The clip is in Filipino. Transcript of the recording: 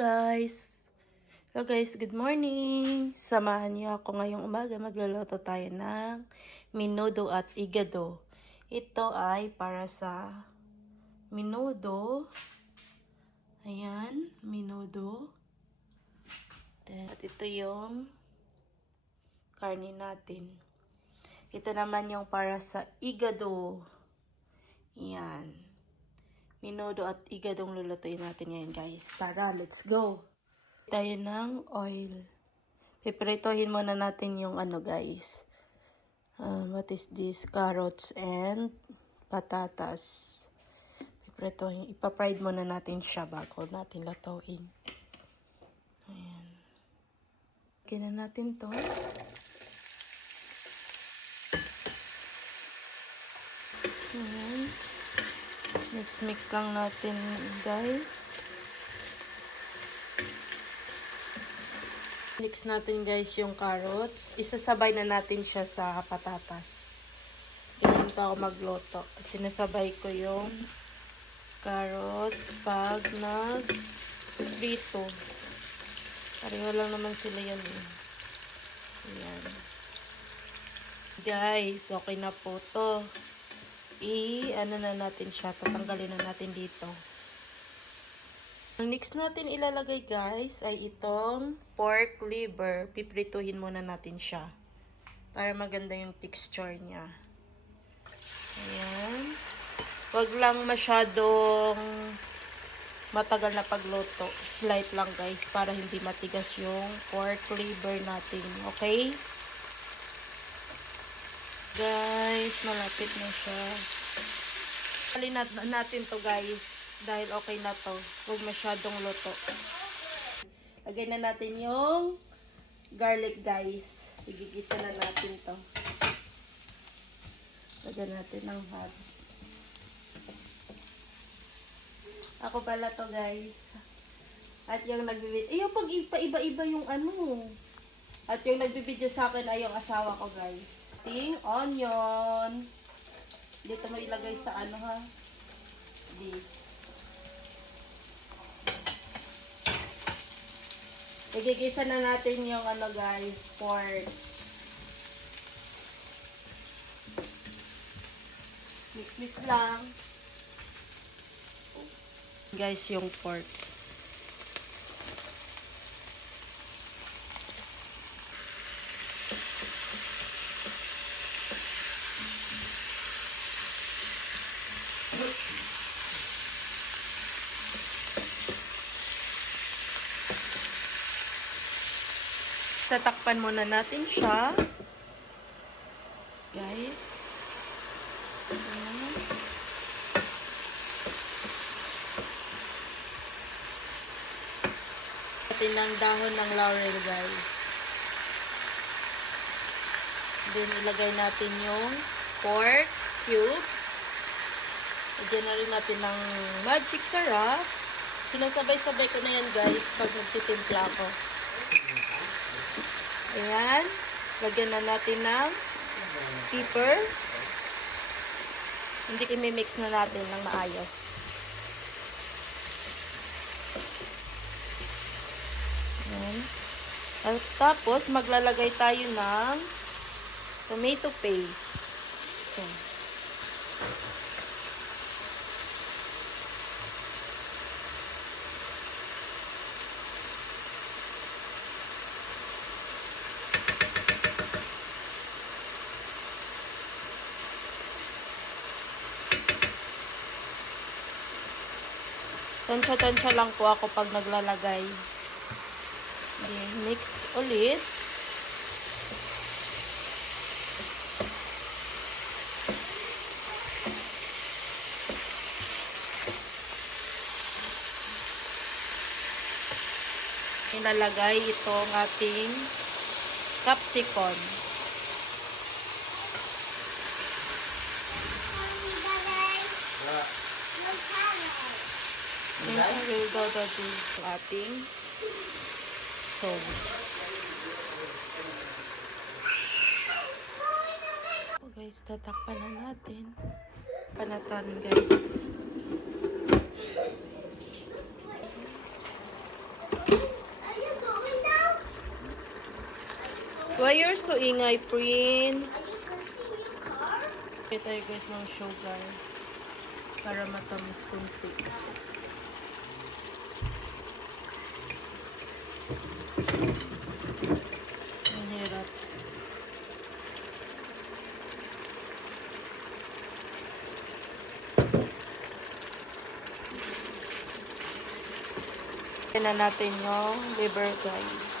Hello guys, good morning. Samahan niyo ako ngayong umaga. Magluluto tayo ng menudo at igado. Ito ay para sa menudo. Ayan, menudo. At ito yung karne natin. Ito naman yung para sa igado. Ayan. Menudo at igadong lulutuin natin ngayon guys. Tara, let's go! Tayo ng oil. Pipritohin muna natin yung guys. What is this? Carrots and patatas. Pipritohin. Ipa-fried muna natin siya bago natin latuin. Ayan. Lagyan na natin to. Ayan. Mix lang natin guys. Mix natin guys yung carrots. Isasabay na natin siya sa patatas. Ganyan pa ako magluto. Sinasabay ko yung carrots pag nag-prito. Pareho lang naman sila yan eh. Ayan. Guys, okay na po to. Ano na natin siya. Tatanggalin na natin dito. Ang next natin ilalagay guys ay itong pork liver. Piprituhin muna natin siya. Para maganda yung texture niya. Ayan. Wag lang masyadong matagal na pagluto. Slight lang guys. Para hindi matigas yung pork liver natin. Okay? Guys, malapit na siya. Alin natin to guys. Dahil okay na to. Huwag masyadong luto. Lagay na natin yung garlic guys. Igigisa na natin to. Lagyan natin ng hot. Ako pala to guys. At yung nagbibidyo. Yung pag iba-iba yung At yung nagbibidyo sa akin ay yung asawa ko guys. Onion. Dito mo ilagay sa ha. This. Igigisa na natin yung guys, pork. Mix lang. Guys, yung pork. Tatakpan muna natin siya. Guys. Ayan. Natin ng dahon ng laurel guys. Then ilagay natin yung pork cubes. Lagyan na rin natin ng magic sarap. Sinasabay-sabay ko na yan guys pag nagtitimpla ko. Ayan. Lagyan na natin ng pepper. Hindi i-mix na natin ng maayos. Ayan. At tapos, maglalagay tayo ng tomato paste. Ayan. Tansya-tansya lang po ako pag naglalagay. Okay, mix ulit. Ilalagay itong ating capsicum. And we'll go to ating soda. So guys, tatakpan na natin. Panatan guys. Are you going now? Why you're so ingay, Prince? Are you pushing your car? Okay tayo guys ng sugar para matamis kunti. Ang hirap. Tignan natin yung liver guys.